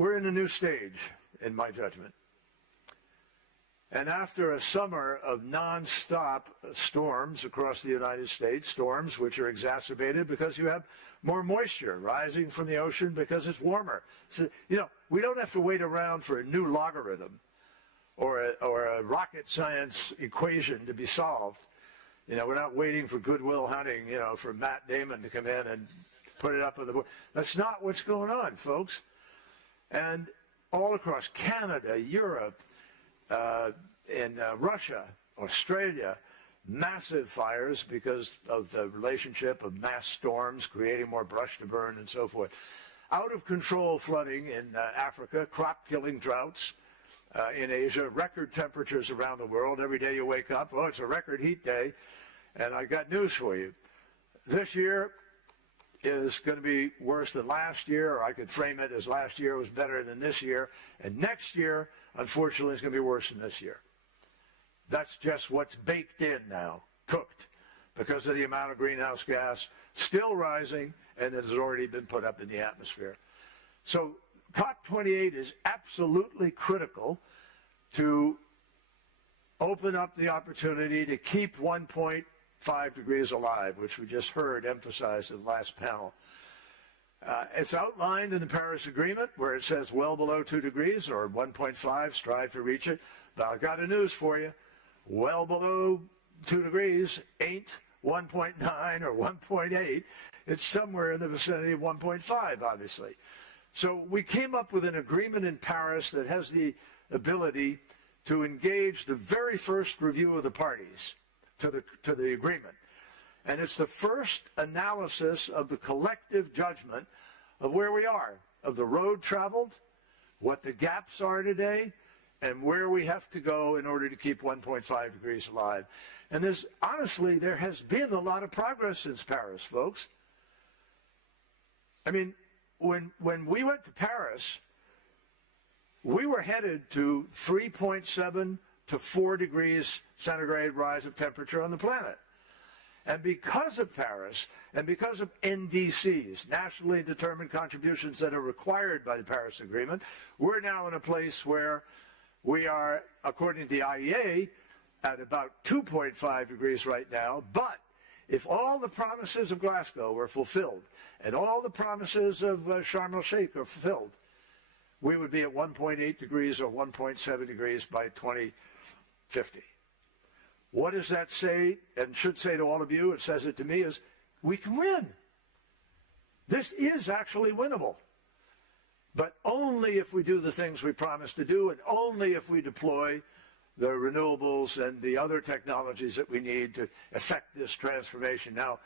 we're in a new stage, in my judgment. And after a summer of nonstop storms across the United States, storms which are exacerbated because you have more moisture rising from the ocean because it's warmer. So, we don't have to wait around for a new logarithm or a rocket science equation to be solved. We're not waiting for Goodwill Hunting, for Matt Damon to come in and put it up on the board. That's not what's going on, folks. And all across Canada, Europe, in Russia, Australia, massive fires because of the relationship of mass storms creating more brush to burn and so forth. Out of control flooding in Africa, crop-killing droughts in Asia, record temperatures around the world. Every day you wake up, it's a record heat day. And I got news for you. This year is going to be worse than last year, or I could frame it as last year was better than this year. And next year, unfortunately, is going to be worse than this year. That's just what's baked in now, cooked, because of the amount of greenhouse gas still rising and that has already been put up in the atmosphere. So COP28 is absolutely critical to open up the opportunity to keep 1.5 degrees alive, which we just heard emphasized in the last panel. It's outlined in the Paris Agreement where it says well below 2 degrees or 1.5, strive to reach it. But I've got a news for you. Well below 2 degrees ain't 1.9 or 1.8. It's somewhere in the vicinity of 1.5, obviously. So we came up with an agreement in Paris that has the ability to engage the very first review of the parties to the agreement. And it's the first analysis of the collective judgment of where we are, of the road traveled, what the gaps are today, and where we have to go in order to keep 1.5 degrees alive. And there has been a lot of progress since Paris, folks. I mean, when we went to Paris, we were headed to 3.7 to 4 degrees centigrade rise of temperature on the planet. And because of Paris, and because of NDCs, nationally determined contributions that are required by the Paris Agreement, we're now in a place where we are, according to the IEA, at about 2.5 degrees right now. But if all the promises of Glasgow were fulfilled, and all the promises of Sharm el-Sheikh are fulfilled, we would be at 1.8 degrees or 1.7 degrees by 2050. What does that say, and should say to all of you, it says it to me, is we can win. This is actually winnable. But only if we do the things we promised to do, and only if we deploy the renewables and the other technologies that we need to effect this transformation. Now,